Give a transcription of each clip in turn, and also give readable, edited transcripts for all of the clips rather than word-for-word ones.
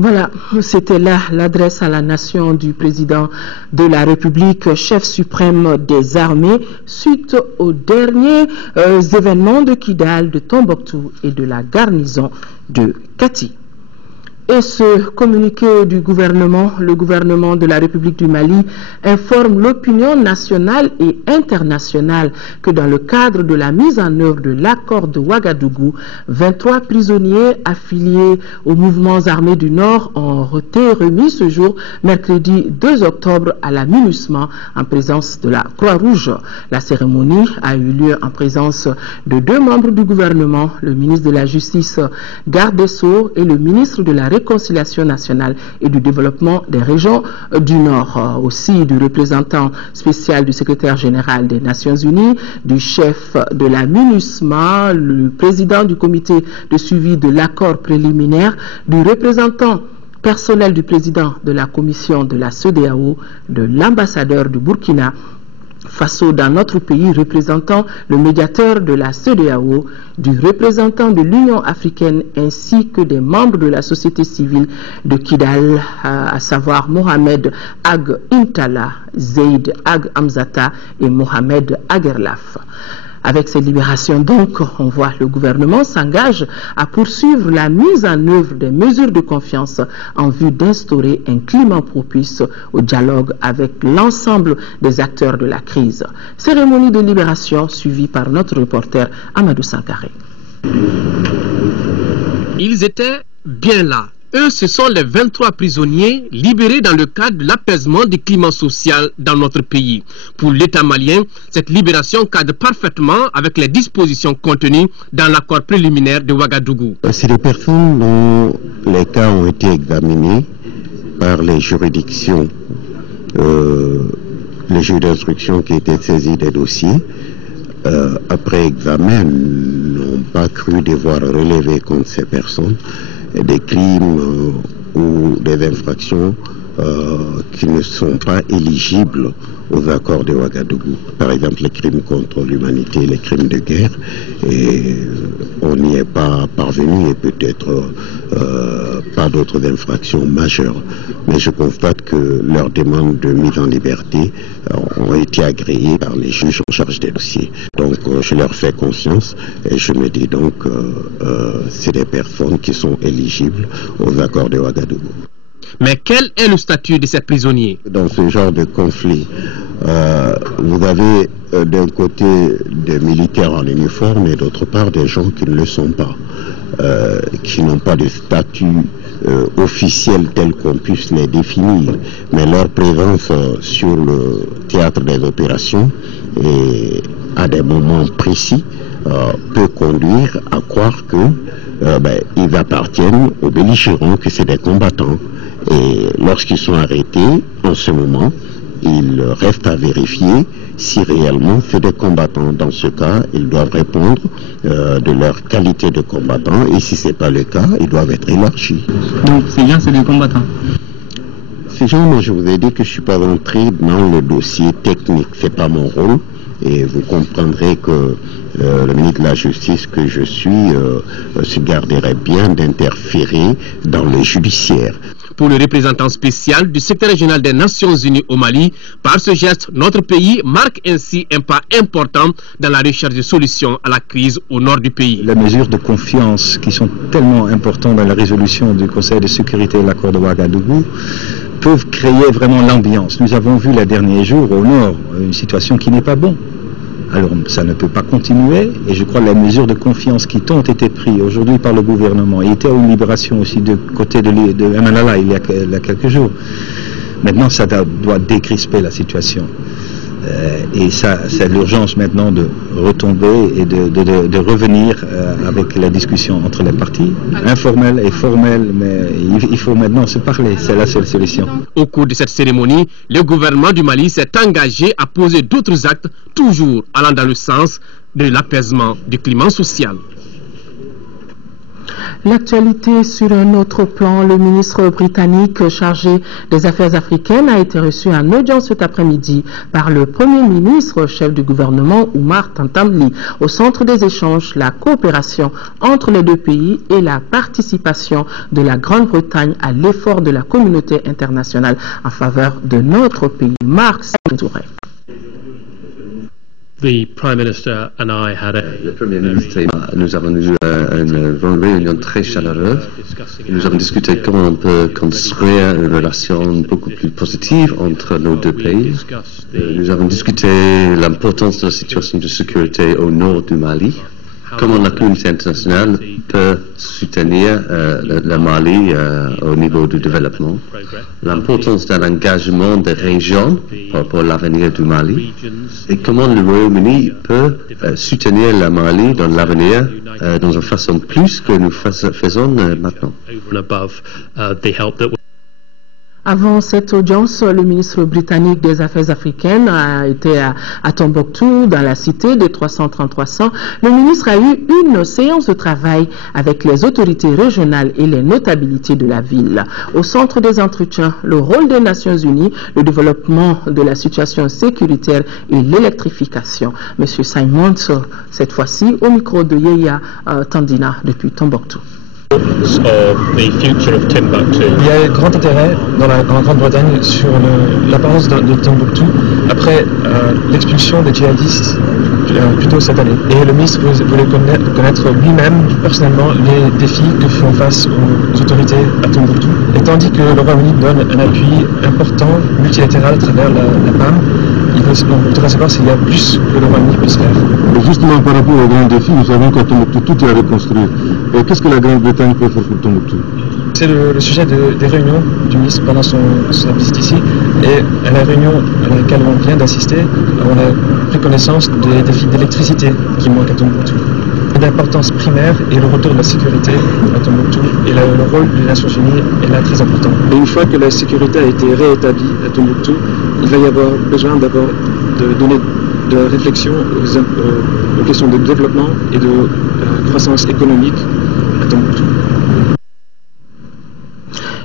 Voilà, c'était là l'adresse à la nation du président de la République, chef suprême des armées, suite aux derniers événements de Kidal, de Tombouctou et de la garnison de Kati. Et ce communiqué du gouvernement, le gouvernement de la République du Mali informe l'opinion nationale et internationale que dans le cadre de la mise en œuvre de l'accord de Ouagadougou, 23 prisonniers affiliés aux mouvements armés du Nord ont été remis ce jour, mercredi 2 octobre, à la MINUSMA en présence de la Croix-Rouge. La cérémonie a eu lieu en présence de 2 membres du gouvernement, le ministre de la Justice, garde des Sceaux, et le ministre de la Réconciliation nationale et du développement des régions du Nord. Aussi du représentant spécial du secrétaire général des Nations Unies, du chef de la MINUSMA, le président du comité de suivi de l'accord préliminaire, du représentant personnel du président de la commission de la CEDEAO, de l'ambassadeur du Burkina Faso dans notre pays, représentant le médiateur de la CEDEAO, du représentant de l'Union africaine ainsi que des membres de la société civile de Kidal, à savoir Mohamed Ag Intala, Zeid Ag Amzata et Mohamed Agerlaf. Avec ces libérations, donc, on voit le gouvernement s'engage à poursuivre la mise en œuvre des mesures de confiance en vue d'instaurer un climat propice au dialogue avec l'ensemble des acteurs de la crise. Cérémonie de libération suivie par notre reporter Amadou Sankaré. Ils étaient bien là. Eux, ce sont les 23 prisonniers libérés dans le cadre de l'apaisement du climat social dans notre pays. Pour l'État malien, cette libération cadre parfaitement avec les dispositions contenues dans l'accord préliminaire de Ouagadougou. C'est des personnes dont les cas ont été examinés par les juridictions, les juges d'instruction qui étaient saisis des dossiers. Après examen, n'ont pas cru devoir relever contre ces personnes des crimes ou des infractions qui ne sont pas éligibles aux accords de Ouagadougou. Par exemple, les crimes contre l'humanité, les crimes de guerre, et on n'y est pas parvenu, et peut-être pas d'autres infractions majeures. Mais je constate que leurs demandes de mise en liberté ont été agréées par les juges en charge des dossiers. Donc je leur fais confiance et je me dis donc c'est des personnes qui sont éligibles aux accords de Ouagadougou. Mais quel est le statut de ces prisonniers? Dans ce genre de conflit, vous avez d'un côté des militaires en uniforme et d'autre part des gens qui ne le sont pas, qui n'ont pas de statut officiel tel qu'on puisse les définir, mais leur présence sur le théâtre des opérations et à des moments précis peut conduire à croire que ils appartiennent aux belligérants, que c'est des combattants. Et lorsqu'ils sont arrêtés, en ce moment, il reste à vérifier si réellement c'est des combattants. Dans ce cas, ils doivent répondre de leur qualité de combattant, et si ce n'est pas le cas, ils doivent être élargis. Donc ces gens, c'est des combattants? Ces gens, moi je vous ai dit que je ne suis pas entré dans le dossier technique, ce n'est pas mon rôle, et vous comprendrez que le ministre de la Justice que je suis se garderait bien d'interférer dans le judiciaire. Pour le représentant spécial du secrétaire général des Nations Unies au Mali, par ce geste, notre pays marque ainsi un pas important dans la recherche de solutions à la crise au nord du pays. Les mesures de confiance qui sont tellement importantes dans la résolution du Conseil de sécurité de l'accord de Ouagadougou peuvent créer vraiment l'ambiance. Nous avons vu les derniers jours au nord une situation qui n'est pas bonne. Alors ça ne peut pas continuer, et je crois que les mesures de confiance qui ont été prises aujourd'hui par le gouvernement, il y était une libération aussi de côté de Amanala il y a quelques jours. Maintenant ça doit décrisper la situation. Et ça, c'est l'urgence maintenant de retomber et de revenir avec la discussion entre les parties, informelle et formelle, mais il faut maintenant se parler, c'est la seule solution. Au cours de cette cérémonie, le gouvernement du Mali s'est engagé à poser d'autres actes, toujours allant dans le sens de l'apaisement du climat social. L'actualité sur un autre plan, le ministre britannique chargé des Affaires africaines a été reçu en audience cet après-midi par le Premier ministre, chef du gouvernement Oumar Tantamli, au centre des échanges, la coopération entre les deux pays et la participation de la Grande-Bretagne à l'effort de la communauté internationale en faveur de notre pays. Marc Touré. Le Premier ministre et nous avons eu une réunion très chaleureuse. Nous avons discuté comment on peut construire une relation beaucoup plus positive entre nos deux pays. Nous avons discuté l'importance de la situation de sécurité au nord du Mali. Comment la communauté internationale peut soutenir le Mali au niveau du développement, l'importance d'un engagement des régions pour l'avenir du Mali, et comment le Royaume-Uni peut soutenir le Mali dans l'avenir dans une façon plus que nous faisons maintenant. Avant cette audience, le ministre britannique des Affaires africaines a été à Tombouctou, dans la cité des 333. Le ministre a eu une séance de travail avec les autorités régionales et les notabilités de la ville. Au centre des entretiens, le rôle des Nations Unies, le développement de la situation sécuritaire et l'électrification. Monsieur Simons, cette fois-ci, au micro de Yeya Tandina depuis Tombouctou. Il y a grand intérêt dans la Grande-Bretagne sur l'apparence de Tombouctou après l'expulsion des djihadistes plus tôt cette année. Et le ministre voulait connaître lui-même, personnellement, les défis que font face aux autorités à Tombouctou. Et tandis que le Royaume-Uni donne un appui important, multilatéral à travers la PAM, il voudrait savoir s'il y a plus que le Royaume-Uni peut se faire. Et justement, par rapport aux grands défis, nous savons qu'à Tombouctou, tout est à reconstruire. Et qu'est-ce que la Grande-Bretagne peut faire pour Tombouctou? C'est le sujet des réunions du ministre pendant sa visite ici. Et à la réunion à laquelle on vient d'assister, on a pris connaissance des défis d'électricité qui manquent à Tombouctou. L'importance primaire et le retour de la sécurité à Tombouctou et le rôle des Nations Unies est là très important. Et une fois que la sécurité a été réétablie à Tombouctou, il va y avoir besoin d'abord de donner de la réflexion aux questions de développement et de croissance économique à Tombouctou.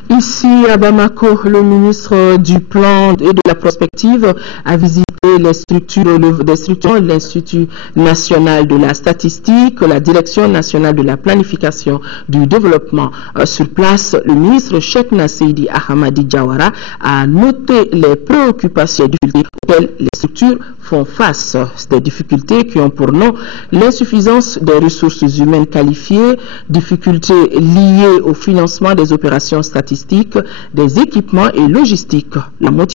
Ici à Bamako, le ministre du Plan et de la Prospective a visité les structures de l'Institut national de la statistique, la Direction nationale de la planification du développement. Sur place, le ministre Cheikh Nasseidi Ahmadi Diawara a noté les préoccupations et difficultés auxquelles les structures font face. Des difficultés qui ont pour nom l'insuffisance des ressources humaines qualifiées, difficultés liées au financement des opérations statistiques, des équipements et logistiques, la motivation,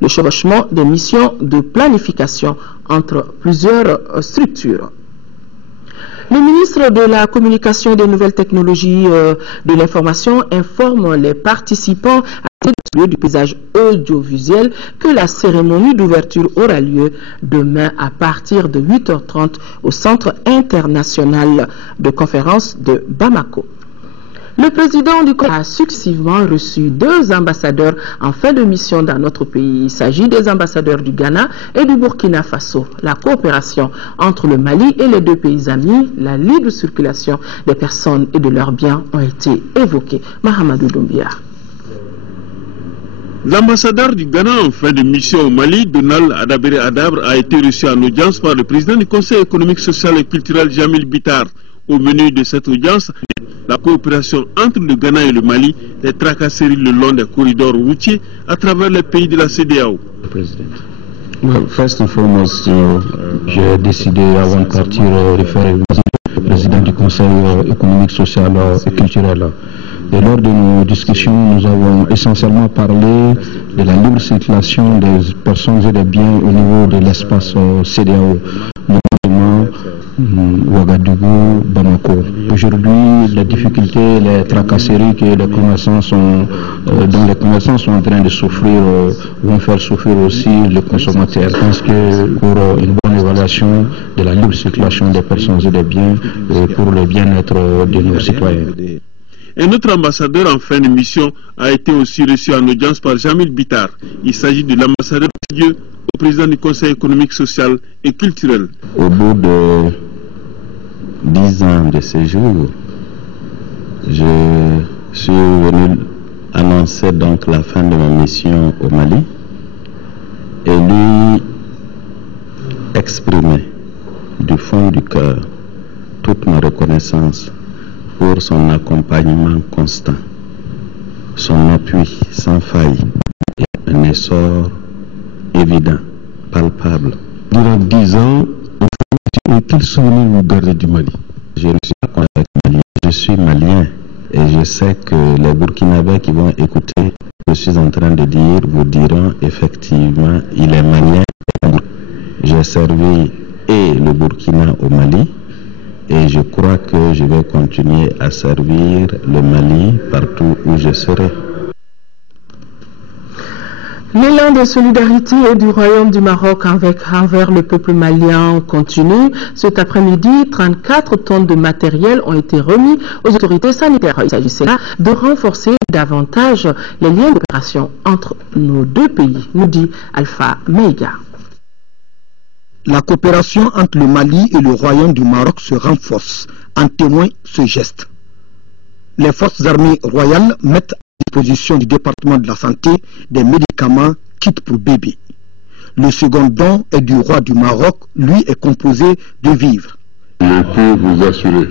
le chevauchement des missions de planification entre plusieurs structures. Le ministre de la Communication et des Nouvelles Technologies de l'Information informe les participants du paysage audiovisuel que la cérémonie d'ouverture aura lieu demain à partir de 8h30 au Centre international de conférences de Bamako. Le président du Conseil a successivement reçu 2 ambassadeurs en fin de mission dans notre pays. Il s'agit des ambassadeurs du Ghana et du Burkina Faso. La coopération entre le Mali et les 2 pays amis, la libre circulation des personnes et de leurs biens ont été évoquées. Mahamadou Doumbia. L'ambassadeur du Ghana en fin de mission au Mali, Donald Adabere Adabre, a été reçu en audience par le président du Conseil économique, social et culturel, Jamil Bitar. Au menu de cette audience, la coopération entre le Ghana et le Mali, les tracasseries le long des corridors routiers à travers les pays de la CEDEAO. Well, first and foremost, j'ai décidé avant de partir refaire le président du Conseil économique, social et culturel. Et lors de nos discussions, nous avons essentiellement parlé de la libre circulation des personnes et des biens au niveau de l'espace CEDEAO, notamment Ouagadougou, Bamako. Aujourd'hui, les difficultés, les tracasseries que les commerçants dont les commerçants sont en train de souffrir vont faire souffrir aussi les consommateurs. Je pense que pour une bonne évaluation de la libre circulation des personnes et des biens et pour le bien-être de nos citoyens. Un autre ambassadeur en fin de mission a été aussi reçu en audience par Jamil Bitar. Il s'agit de l'ambassadeur Dieu au président du Conseil économique, social et culturel. Au bout de 10 ans de séjour, Je suis venu annoncer donc la fin de ma mission au Mali et lui exprimer du fond du cœur toute ma reconnaissance pour son accompagnement constant, son appui sans faille et un essor évident, palpable. Durant 10 ans, quel souvenir vous gardez du Mali? Je ne suis pas malien, je suis malien et je sais que les Burkinabés qui vont écouter ce que je suis en train de dire vous diront effectivement il est malien. J'ai servi et le Burkina au Mali et je crois que je vais continuer à servir le Mali partout où je serai. L'élan de solidarité du Royaume du Maroc envers le peuple malien continue. Cet après-midi, 34 tonnes de matériel ont été remis aux autorités sanitaires. Il s'agissait là de renforcer davantage les liens d'opération entre nos deux pays, nous dit Alpha Meiga. La coopération entre le Mali et le Royaume du Maroc se renforce, en témoigne ce geste. Les forces armées royales mettent disposition du département de la santé des médicaments kits pour bébés. Le second don est du roi du Maroc, lui est composé de vivres. Je peux vous assurer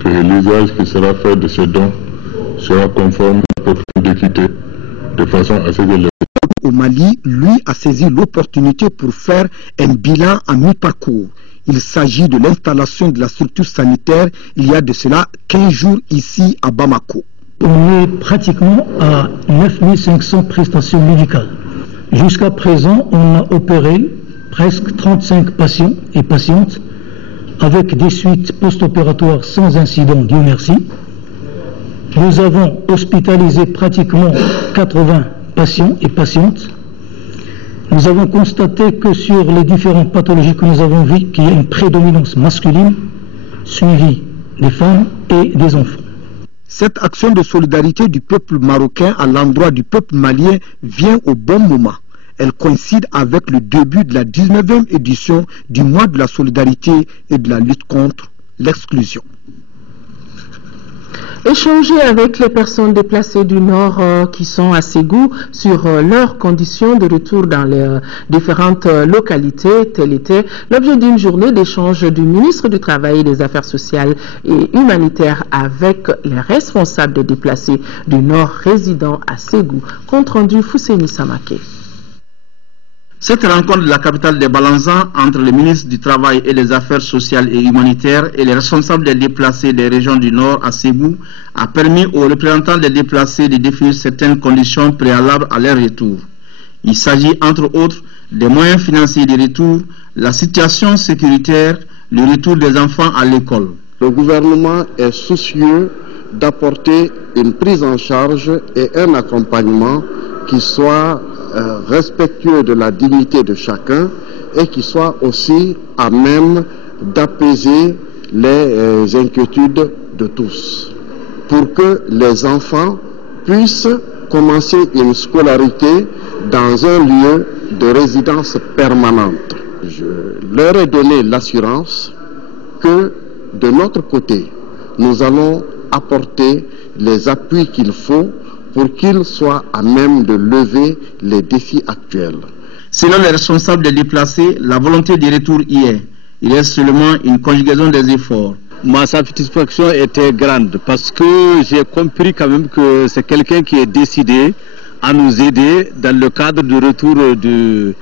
que l'usage qui sera fait de ces dons sera conforme à la politique d'équité, de façon à ce que les... Au Mali, lui a saisi l'opportunité pour faire un bilan à mi-parcours. Il s'agit de l'installation de la structure sanitaire il y a de cela 15 jours ici à Bamako. On est pratiquement à 9500 prestations médicales. Jusqu'à présent, on a opéré presque 35 patients et patientes avec des suites post-opératoires sans incident, Dieu merci. Nous avons hospitalisé pratiquement 80 patients et patientes. Nous avons constaté que sur les différentes pathologies que nous avons vues, qu'il y a une prédominance masculine suivie des femmes et des enfants. Cette action de solidarité du peuple marocain à l'endroit du peuple malien vient au bon moment. Elle coïncide avec le début de la 19e édition du mois de la solidarité et de la lutte contre l'exclusion. Échanger avec les personnes déplacées du Nord qui sont à Ségou sur leurs conditions de retour dans les différentes localités, tel était l'objet d'une journée d'échange du ministre du Travail et des Affaires sociales et humanitaires avec les responsables des déplacés du Nord résidant à Ségou. Compte rendu Fousséni Samaké. Cette rencontre de la capitale des Balanzans entre le ministre du Travail et des Affaires sociales et humanitaires et les responsables des déplacés des régions du Nord à Ségou a permis aux représentants des déplacés de définir certaines conditions préalables à leur retour. Il s'agit entre autres des moyens financiers de retour, la situation sécuritaire, le retour des enfants à l'école. Le gouvernement est soucieux d'apporter une prise en charge et un accompagnement qui soit respectueux de la dignité de chacun et qui soit aussi à même d'apaiser les inquiétudes de tous, pour que les enfants puissent commencer une scolarité dans un lieu de résidence permanente. Je leur ai donné l'assurance que de notre côté, nous allons apporter les appuis qu'il faut pour qu'ils soient à même de lever les défis actuels. Selon les responsables des déplacés, la volonté de retour y est. Il est seulement une conjugaison des efforts. Ma satisfaction était grande parce que j'ai compris quand même que c'est quelqu'un qui est décidé à nous aider dans le cadre du retour de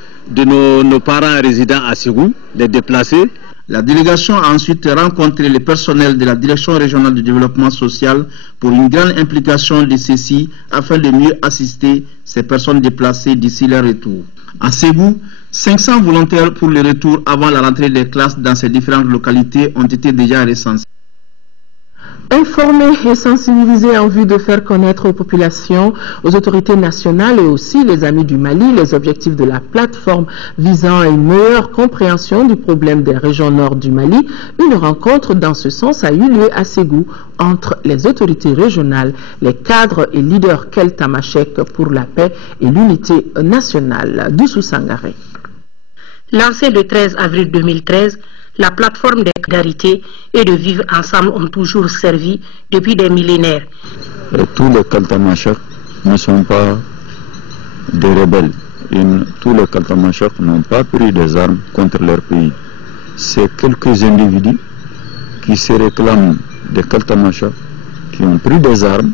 nos parents résidents à Ségou, les déplacés. La délégation a ensuite rencontré le personnel de la Direction régionale du développement social pour une grande implication de ceux-ci afin de mieux assister ces personnes déplacées d'ici leur retour. À Ségou, 500 volontaires pour le retour avant la rentrée des classes dans ces différentes localités ont été déjà recensés. Informer et sensibiliser en vue de faire connaître aux populations, aux autorités nationales et aussi les amis du Mali les objectifs de la plateforme visant à une meilleure compréhension du problème des régions nord du Mali. Une rencontre dans ce sens a eu lieu à Ségou entre les autorités régionales, les cadres et leaders Keltamachek pour la paix et l'unité nationale. Doussou Sangaré. Lancé le 13 avril 2013, La plateforme des solidarités et de vivre ensemble ont toujours servi depuis des millénaires. Tous les Kaltamachaks ne sont pas des rebelles. Tous les Kaltamachaks n'ont pas pris des armes contre leur pays. C'est quelques individus qui se réclament des Kaltamachaks qui ont pris des armes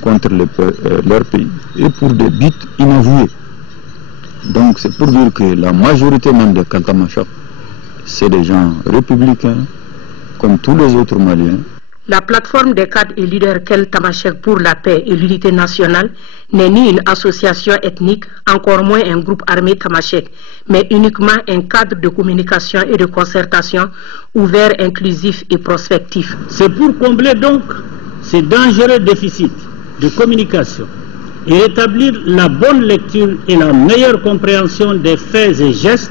contre leur pays et pour des buts inavoués. Donc c'est pour dire que la majorité même des Kaltamachaks, c'est des gens républicains comme tous les autres Maliens. La plateforme des cadres et leaders Kel-Tamashek pour la paix et l'unité nationale n'est ni une association ethnique, encore moins un groupe armé Tamashek, mais uniquement un cadre de communication et de concertation ouvert, inclusif et prospectif. C'est pour combler donc ces dangereux déficits de communication et établir la bonne lecture et la meilleure compréhension des faits et gestes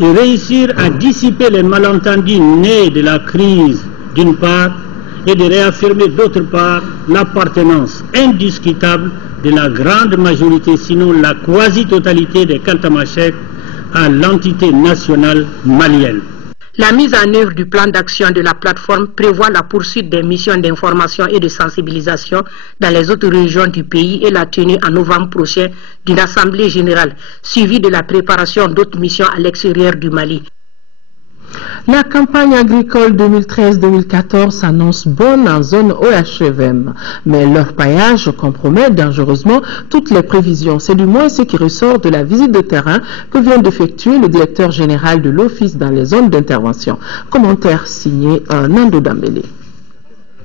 et réussir à dissiper les malentendus nés de la crise d'une part et de réaffirmer d'autre part l'appartenance indiscutable de la grande majorité, sinon la quasi-totalité des Kaltamacheks à l'entité nationale malienne. La mise en œuvre du plan d'action de la plateforme prévoit la poursuite des missions d'information et de sensibilisation dans les autres régions du pays et la tenue en novembre prochain d'une assemblée générale, suivie de la préparation d'autres missions à l'extérieur du Mali. La campagne agricole 2013-2014 s'annonce bonne en zone OHVM, mais leur paillage compromet dangereusement toutes les prévisions. C'est du moins ce qui ressort de la visite de terrain que vient d'effectuer le directeur général de l'Office dans les zones d'intervention. Commentaire signé Nando Dambélé.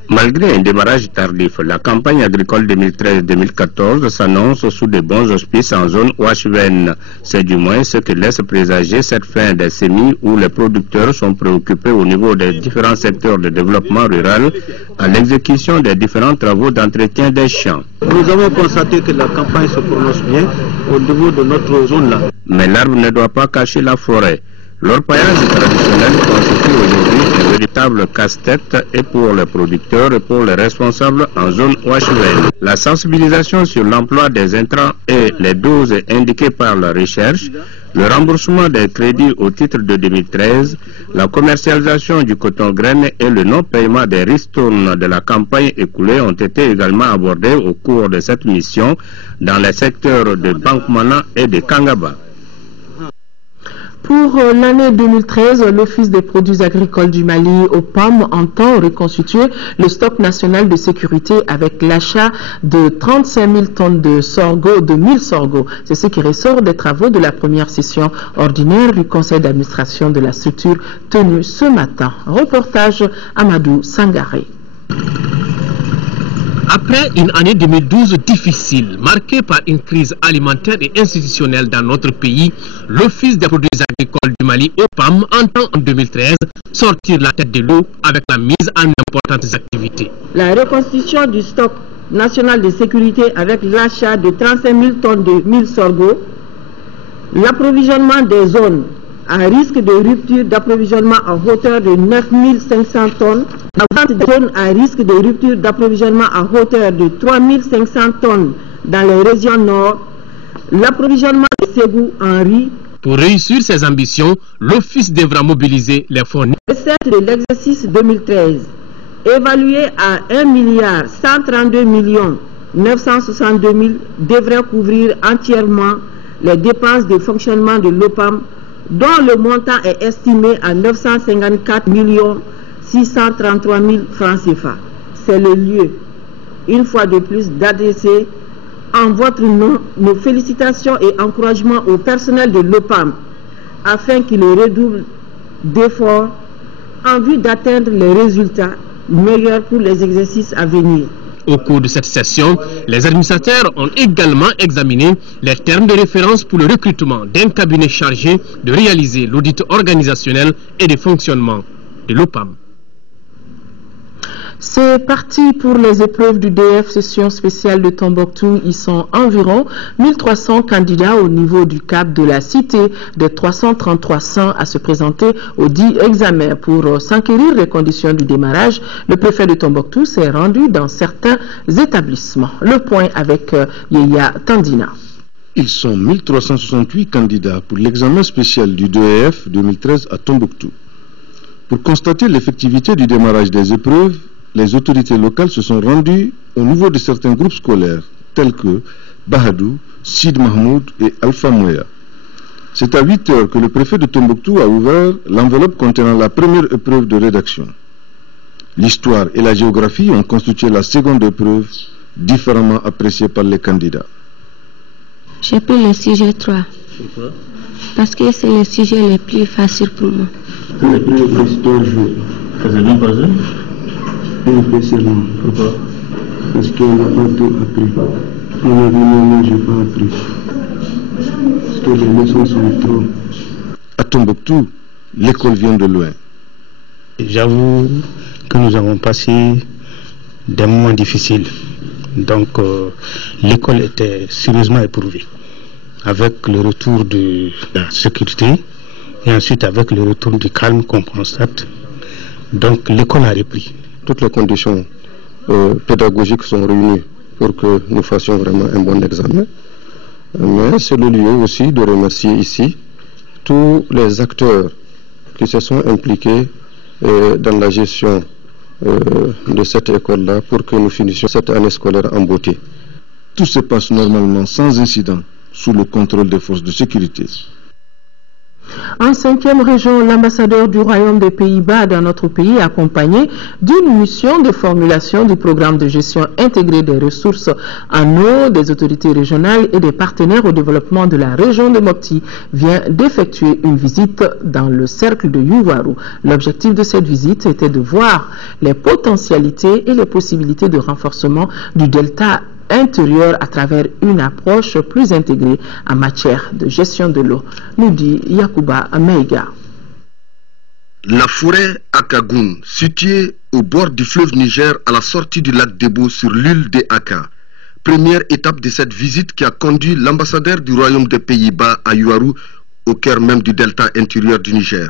Malgré un démarrage tardif, la campagne agricole 2013-2014 s'annonce sous de bons auspices en zone OHVN. C'est du moins ce que laisse présager cette fin des semis où les producteurs sont préoccupés au niveau des différents secteurs de développement rural à l'exécution des différents travaux d'entretien des champs. Nous avons constaté que la campagne se prononce bien au niveau de notre zone-là. Mais l'arbre ne doit pas cacher la forêt. L'orpaillage traditionnel constitue aujourd'hui un véritable casse-tête et pour les producteurs et pour les responsables en zone OHVN. La sensibilisation sur l'emploi des intrants et les doses indiquées par la recherche, le remboursement des crédits au titre de 2013, la commercialisation du coton graine et le non-paiement des ristournes de la campagne écoulée ont été également abordés au cours de cette mission dans les secteurs de Bankmana et de Kangaba. Pour l'année 2013, l'Office des produits agricoles du Mali, OPAM, entend reconstituer le stock national de sécurité avec l'achat de 35 000 tonnes de sorgho, de 1000 sorgho. C'est ce qui ressort des travaux de la première session ordinaire du conseil d'administration de la structure tenue ce matin. Reportage Amadou Sangaré. Après une année 2012 difficile, marquée par une crise alimentaire et institutionnelle dans notre pays, l'Office des produits agricoles du Mali, OPAM, entend en 2013 sortir la tête de l'eau avec la mise en importantes activités. La reconstitution du stock national de sécurité avec l'achat de 35 000 tonnes de 1000 sorgho, l'approvisionnement des zones à risque de rupture d'approvisionnement à hauteur de 9 500 tonnes, la vente des zones à risque de rupture d'approvisionnement à hauteur de 3 500 tonnes dans les régions nord, l'approvisionnement de Ségou en riz. Pour réussir ses ambitions, l'Office devra mobiliser les fonds. Recette de l'exercice 2013, évaluée à 1 132 962 000, devrait couvrir entièrement les dépenses de fonctionnement de l'OPAM, dont le montant est estimé à 954 633 000 francs CFA. C'est le lieu, une fois de plus, d'adresser en votre nom nos félicitations et encouragements au personnel de l'OPAM afin qu'il redouble d'efforts en vue d'atteindre les résultats meilleurs pour les exercices à venir. Au cours de cette session, les administrateurs ont également examiné les termes de référence pour le recrutement d'un cabinet chargé de réaliser l'audit organisationnel et de fonctionnement de l'OPAM. C'est parti pour les épreuves du DF session spéciale de Tombouctou. Ils sont environ 1300 candidats au niveau du cap de la cité de 333 100 à se présenter au dit examen. Pour s'enquérir des conditions du démarrage, le préfet de Tombouctou s'est rendu dans certains établissements. Le point avec Yeya Tandina. Ils sont 1368 candidats pour l'examen spécial du DEF 2013 à Tombouctou. Pour constater l'effectivité du démarrage des épreuves, les autorités locales se sont rendues au niveau de certains groupes scolaires, tels que Bahadou, Sid Mahmoud et Alpha Moya. C'est à 8 heures que le préfet de Tombouctou a ouvert l'enveloppe contenant la première épreuve de rédaction. L'histoire et la géographie ont constitué la seconde épreuve, différemment appréciée par les candidats. J'ai pris le sujet 3. Pourquoi? Parce que c'est le sujet le plus facile pour moi. L'épreuve d'histoire jouée. Ça s'est bien passé? Un peu seulement. Pourquoi? Parce qu'on n'a pas tout appris. On a vu moi, je n'ai pas appris. Parce que les leçons sont trop. À Tombouctou, l'école vient de loin. J'avoue que nous avons passé des moments difficiles. Donc l'école était sérieusement éprouvée. Avec le retour de la sécurité et ensuite avec le retour du calme qu'on constate. Donc l'école a repris. Toutes les conditions pédagogiques sont réunies pour que nous fassions vraiment un bon examen. Mais c'est le lieu aussi de remercier ici tous les acteurs qui se sont impliqués dans la gestion de cette école-là pour que nous finissions cette année scolaire en beauté. Tout se passe normalement sans incident sous le contrôle des forces de sécurité. En 5e région, l'ambassadeur du Royaume des Pays-Bas dans notre pays, accompagné d'une mission de formulation du programme de gestion intégrée des ressources en eau des autorités régionales et des partenaires au développement de la région de Mopti, vient d'effectuer une visite dans le cercle de Yuwaru. L'objectif de cette visite était de voir les potentialités et les possibilités de renforcement du delta intérieur à travers une approche plus intégrée en matière de gestion de l'eau, nous dit Yakuba Meiga. La forêt Akagoun, située au bord du fleuve Niger à la sortie du lac Debo sur l'île des Aka. Première étape de cette visite qui a conduit l'ambassadeur du Royaume des Pays-Bas à Yuwaru, au cœur même du delta intérieur du Niger.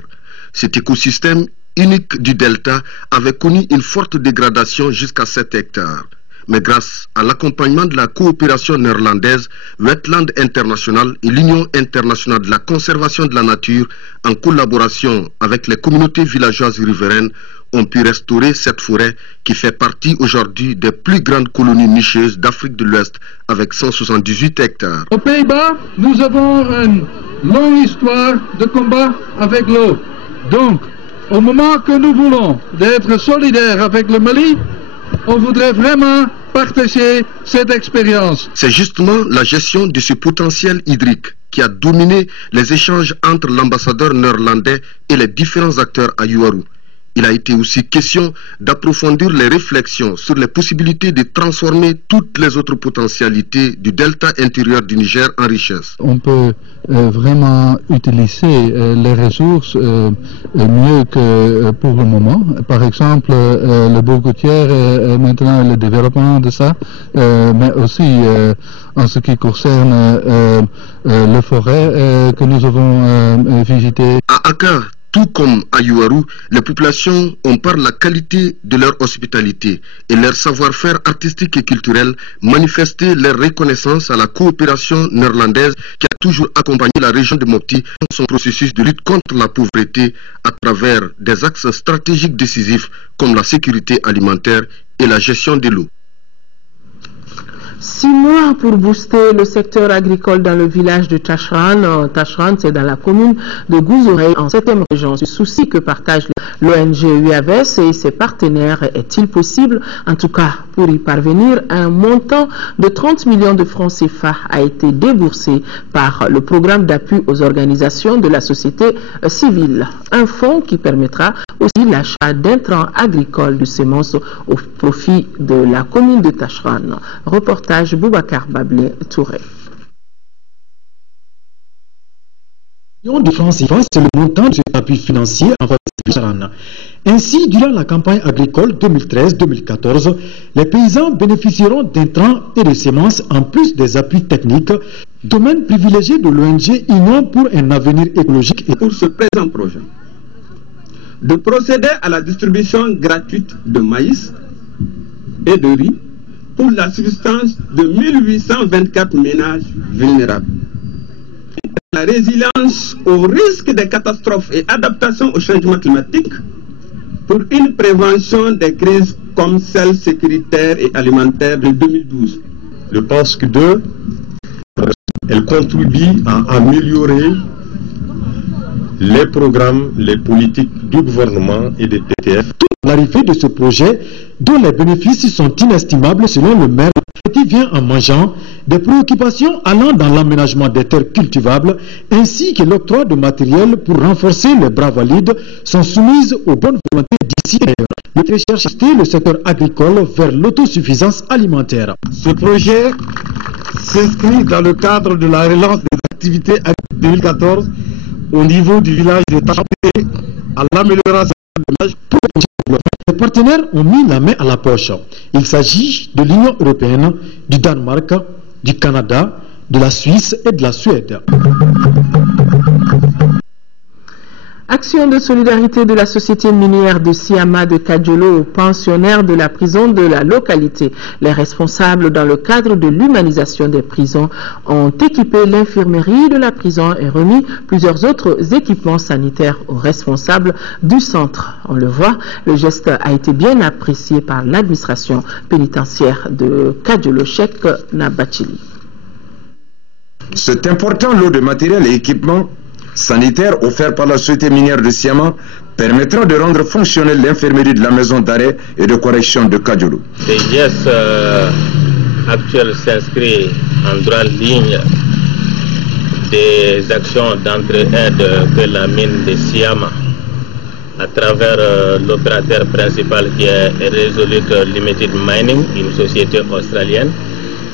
Cet écosystème unique du delta avait connu une forte dégradation jusqu'à 7 hectares. Mais grâce à l'accompagnement de la coopération néerlandaise, Wetland International et l'Union internationale de la conservation de la nature, en collaboration avec les communautés villageoises riveraines, ont pu restaurer cette forêt qui fait partie aujourd'hui des plus grandes colonies nicheuses d'Afrique de l'Ouest avec 178 hectares. Aux Pays-Bas, nous avons une longue histoire de combat avec l'eau. Donc, au moment que nous voulons d'être solidaires avec le Mali, on voudrait vraiment partager cette expérience. C'est justement la gestion de ce potentiel hydrique qui a dominé les échanges entre l'ambassadeur néerlandais et les différents acteurs à Yuwaru. Il a été aussi question d'approfondir les réflexions sur les possibilités de transformer toutes les autres potentialités du delta intérieur du Niger en richesse. On peut vraiment utiliser les ressources mieux que pour le moment. Par exemple, le bourgoutière, maintenant le développement de ça, mais aussi en ce qui concerne les forêts que nous avons visitées. À Aka, tout comme à Yuwaru, les populations ont par la qualité de leur hospitalité et leur savoir-faire artistique et culturel manifesté leur reconnaissance à la coopération néerlandaise qui a toujours accompagné la région de Mopti dans son processus de lutte contre la pauvreté à travers des axes stratégiques décisifs comme la sécurité alimentaire et la gestion de l'eau. 6 mois pour booster le secteur agricole dans le village de Tachran. Tachran, c'est dans la commune de Gouzouré, en 7e région. Ce souci que partage l'ONG UAVS et ses partenaires est-il possible? En tout cas, pour y parvenir, un montant de 30 millions de francs CFA a été déboursé par le programme d'appui aux organisations de la société civile. Un fonds qui permettra aussi l'achat d'intrants agricoles de semences au profit de la commune de Tachran. Reportage Boubacar Bablé Touré. De francs CFA, c'est le montant de cet appui financier en faveur de Tachran. Ainsi, durant la campagne agricole 2013-2014, les paysans bénéficieront d'intrants et de semences en plus des appuis techniques, domaine privilégié de l'ONG Union pour un avenir écologique. Et pour ce présent projet, de procéder à la distribution gratuite de maïs et de riz pour la subsistance de 1824 ménages vulnérables. La résilience au risque des catastrophes et adaptation au changement climatique pour une prévention des crises comme celle sécuritaire et alimentaire de 2012. Le PASC 2, elle contribue à améliorer les programmes, les politiques du gouvernement et des PTF. L'arrivée de ce projet, dont les bénéfices sont inestimables selon le maire, qui vient en mangeant des préoccupations allant dans l'aménagement des terres cultivables ainsi que l'octroi de matériel pour renforcer les bras valides sont soumises aux bonnes volontés d'ici et ailleurs. Le recherche le secteur agricole vers l'autosuffisance alimentaire. Ce projet s'inscrit dans le cadre de la relance des activités agricoles 2014 au niveau du village de Tapé à l'amélioration de l'âge. Les partenaires ont mis la main à la poche. Il s'agit de l'Union européenne, du Danemark, du Canada, de la Suisse et de la Suède. Action de solidarité de la société minière de Siama de Kadjolo aux pensionnaires de la prison de la localité. Les responsables, dans le cadre de l'humanisation des prisons, ont équipé l'infirmerie de la prison et remis plusieurs autres équipements sanitaires aux responsables du centre. On le voit, le geste a été bien apprécié par l'administration pénitentiaire de Kadjolo, Cheikh Nabachili. Cet important lot de matériel et équipements sanitaire offert par la société minière de Siama permettra de rendre fonctionnelle l'infirmerie de la maison d'arrêt et de correction de Kadjolo. Ce geste actuel s'inscrit en droite ligne des actions d'entraide que la mine de Siama, à travers l'opérateur principal qui est Resolute Limited Mining, une société australienne,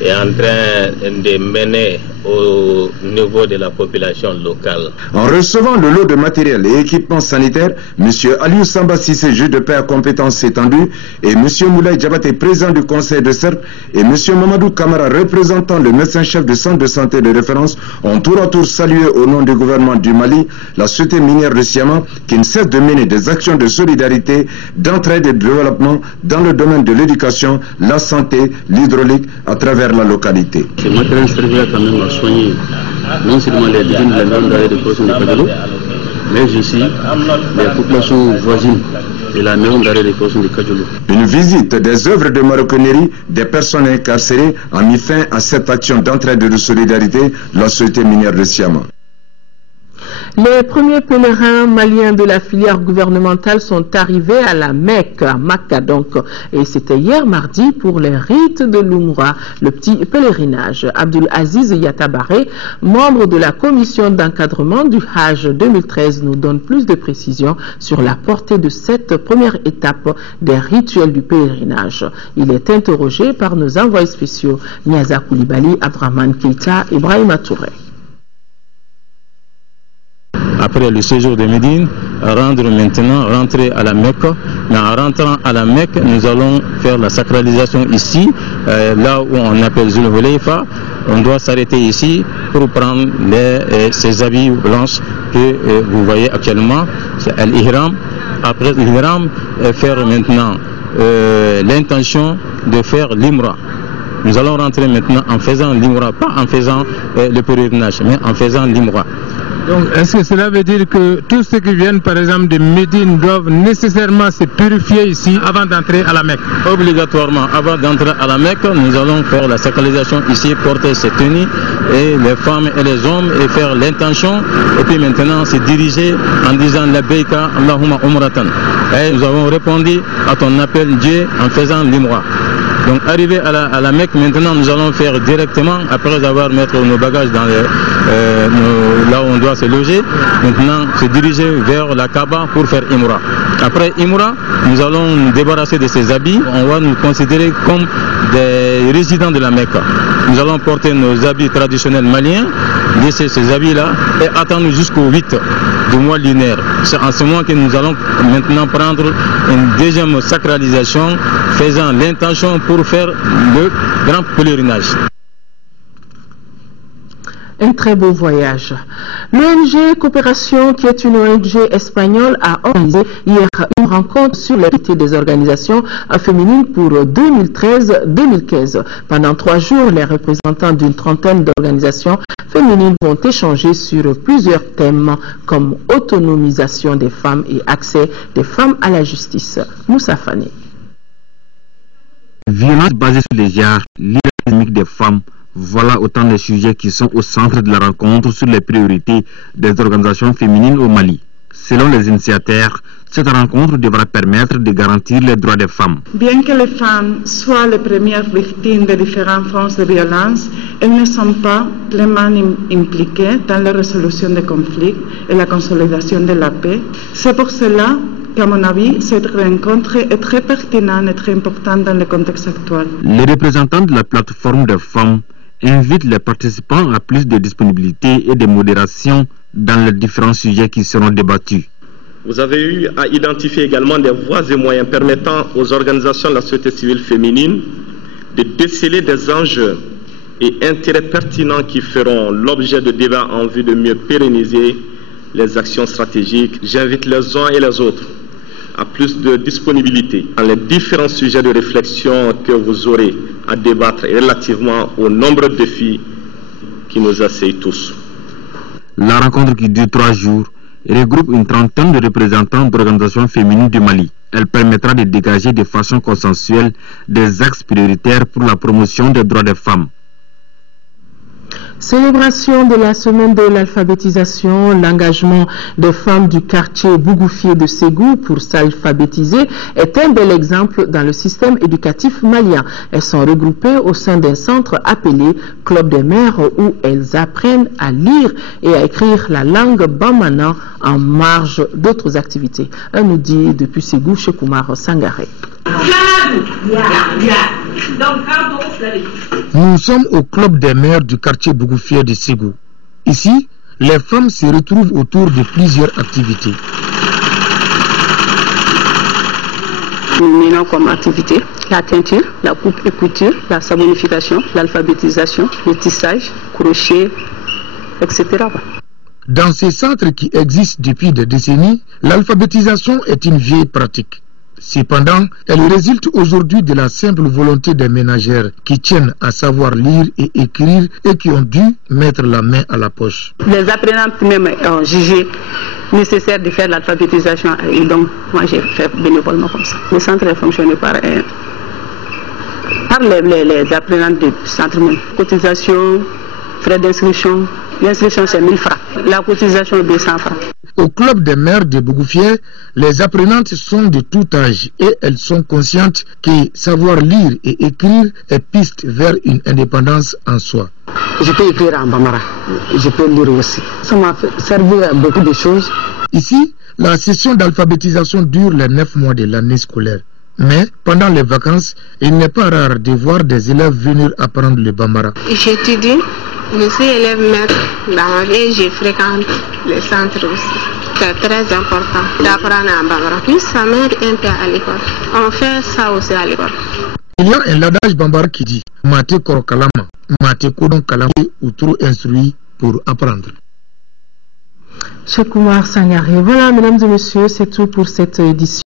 est en train de mener au niveau de la population locale. En recevant le lot de matériel et équipements sanitaires, M. Aliou Samba Sissé, juge de paix à compétences étendues, et M. Moulay Diabaté, président du conseil de Serp, et M. Mamadou Kamara, représentant le médecin-chef du centre de santé de référence, ont tour à tour salué au nom du gouvernement du Mali la société minière de Siama qui ne cesse de mener des actions de solidarité, d'entraide et de développement dans le domaine de l'éducation, la santé, l'hydraulique à travers la localité. Ce matériel servira quand même à soigner non seulement les dizaines de la maison d'arrêt de correction de Kadjolo, mais aussi les populations voisines de la maison d'arrêt de correction de Kadjolo. Une visite des œuvres de maroquinerie des personnes incarcérées a mis fin à cette action d'entraide et de solidarité de la société minière de Siama. Les premiers pèlerins maliens de la filière gouvernementale sont arrivés à la Mecque, à Makka donc, et c'était hier mardi pour les rites de l'Umra, le petit pèlerinage. Abdul Aziz Yatabaré, membre de la commission d'encadrement du Hajj 2013, nous donne plus de précisions sur la portée de cette première étape des rituels du pèlerinage. Il est interrogé par nos envoyés spéciaux Niaza Koulibaly, Abdraman Keita et Ibrahima Touré. Après le séjour de Médine, rentrer à la Mecque. Mais en rentrant à la Mecque, nous allons faire la sacralisation ici, là où on appelle Zul Hulayfa. On doit s'arrêter ici pour prendre ces habits blancs que vous voyez actuellement. C'est Al-Ihram. Après l'Ihram, faire maintenant l'intention de faire l'Imra. Nous allons rentrer maintenant en faisant l'Imra, pas en faisant le pèlerinage, mais en faisant l'Imra. Donc, est-ce que cela veut dire que tous ceux qui viennent, par exemple, de Médine doivent nécessairement se purifier ici avant d'entrer à la Mecque? Obligatoirement, avant d'entrer à la Mecque, nous allons faire la sacralisation ici, porter ces tenues, et les femmes et les hommes, et faire l'intention, et puis maintenant se diriger en disant la Beika Allahumma Umratan. Et nous avons répondu à ton appel Dieu en faisant l'Imra. Donc arrivé à la Mecque, maintenant nous allons faire directement, après avoir mis nos bagages dans là où on doit se loger, maintenant se diriger vers la Kaaba pour faire Imra. Après Imra, nous allons nous débarrasser de ces habits, on va nous considérer comme des résidents de la Mecque. Nous allons porter nos habits traditionnels maliens, laisser ces habits-là et attendre jusqu'au 8 du mois lunaire. C'est en ce moment que nous allons maintenant prendre une deuxième sacralisation, faisant l'intention pour faire le grand pèlerinage. Un très beau voyage. L'ONG Coopération, qui est une ONG espagnole, a organisé hier une rencontre sur l'activité des organisations féminines pour 2013-2015. Pendant 3 jours, les représentants d'une trentaine d'organisations féminines vont échanger sur plusieurs thèmes comme autonomisation des femmes et accès des femmes à la justice. Moussa Fane. Violence basée sur les genres, leadership des femmes, voilà autant de sujets qui sont au centre de la rencontre sur les priorités des organisations féminines au Mali. Selon les initiateurs, cette rencontre devra permettre de garantir les droits des femmes. Bien que les femmes soient les premières victimes de différentes formes de violence, elles ne sont pas pleinement impliquées dans la résolution des conflits et la consolidation de la paix. C'est pour cela qu'à mon avis, cette rencontre est très pertinente et très importante dans le contexte actuel. Les représentants de la plateforme des femmes invitent les participants à plus de disponibilité et de modération dans les différents sujets qui seront débattus. Vous avez eu à identifier également des voies et moyens permettant aux organisations de la société civile féminine de déceler des enjeux et intérêts pertinents qui feront l'objet de débats en vue de mieux pérenniser les actions stratégiques. J'invite les uns et les autres à plus de disponibilité dans les différents sujets de réflexion que vous aurez à débattre relativement aux nombreux défis qui nous assaillent tous. La rencontre qui dure 3 jours regroupe une trentaine de représentants d'organisations féminines du Mali. Elle permettra de dégager de façon consensuelle des axes prioritaires pour la promotion des droits des femmes. Célébration de la semaine de l'alphabétisation, l'engagement des femmes du quartier Bougoufié de Ségou pour s'alphabétiser est un bel exemple dans le système éducatif malien. Elles sont regroupées au sein d'un centre appelé Club des mères où elles apprennent à lire et à écrire la langue bamana en marge d'autres activités. Un nous dit depuis Ségou, Chekoumar Sangaré. Nous sommes au club des mères du quartier Bougoufié de Ségou. Ici, les femmes se retrouvent autour de plusieurs activités. Nous menons comme activité la teinture, la coupe et couture, la sabonification, l'alphabétisation, le tissage, crochet, etc. Dans ces centres qui existent depuis des décennies, l'alphabétisation est une vieille pratique. Cependant, elle résulte aujourd'hui de la simple volonté des ménagères qui tiennent à savoir lire et écrire et qui ont dû mettre la main à la poche. Les apprenantes même ont jugé nécessaire de faire l'alphabétisation et donc moi j'ai fait bénévolement comme ça. Le centre est fonctionné par les apprenantes du centre même. Cotisation, frais d'inscription. L'inscription c'est 1000 francs. La cotisation est 200 francs. Au club des mères de Bougoufié, les apprenantes sont de tout âge et elles sont conscientes que savoir lire et écrire est piste vers une indépendance en soi. Je peux écrire en bambara, je peux lire aussi. Ça m'a servi à beaucoup de choses. Ici, la session d'alphabétisation dure les 9 mois de l'année scolaire. Mais pendant les vacances, il n'est pas rare de voir des élèves venir apprendre le bambara. J'étudie. Je suis élève maître dans ma vie et je fréquente les centres aussi. C'est très important d'apprendre en bambara. Puis ça m'aide un peu à l'école. On fait ça aussi à l'école. Il y a un adage bambara qui dit Mate koro kalama, mate kodon kalama ou trop instruit pour apprendre. Chekoumar Sangaré. Voilà, mesdames et messieurs, c'est tout pour cette édition.